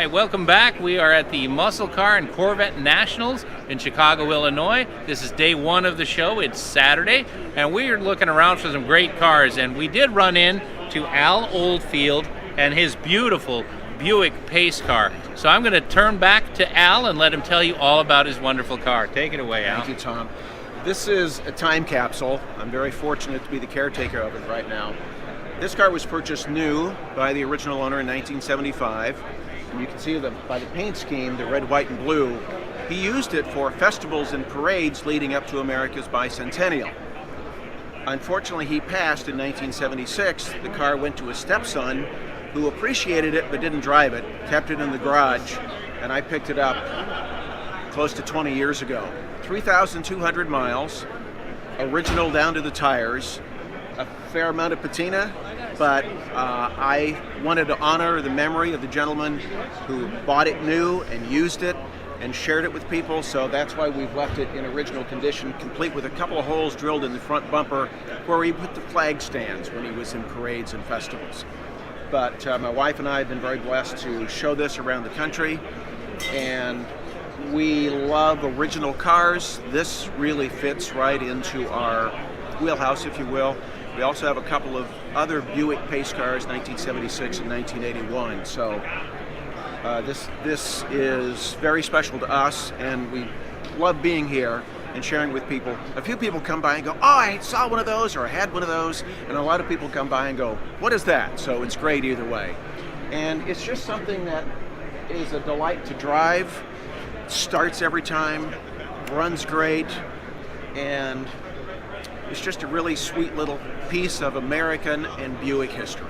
Hi, welcome back. We are at the Muscle Car and Corvette Nationals in Chicago, Illinois. This is day one of the show. It's Saturday, and we are looking around for some great cars. And we did run in to Al Oldfield and his beautiful Buick pace car. So I'm going to turn back to Al and let him tell you all about his wonderful car. Take it away, Al. Thank you, Tom. This is a time capsule. I'm very fortunate to be the caretaker of it right now. This car was purchased new by the original owner in 1975. And you can see by the paint scheme, the red, white, and blue. He used it for festivals and parades leading up to America's bicentennial. Unfortunately, he passed in 1976. The car went to his stepson, who appreciated it but didn't drive it, kept it in the garage, and I picked it up close to 20 years ago. 3,200 miles, original down to the tires, a fair amount of patina, but I wanted to honor the memory of the gentleman who bought it new and used it and shared it with people, so that's why we've left it in original condition, complete with a couple of holes drilled in the front bumper where he put the flag stands when he was in parades and festivals. But my wife and I have been very blessed to show this around the country, and we love original cars. This really fits right into our wheelhouse, if you will. We also have a couple of other Buick pace cars, 1976 and 1981. So this is very special to us, and we love being here and sharing with people. A few people come by and go, "Oh, I saw one of those," or "I had one of those," and a lot of people come by and go, "What is that?" So it's great either way. And it's just something that is a delight to drive, starts every time, runs great, and it's just a really sweet little piece of American and Buick history.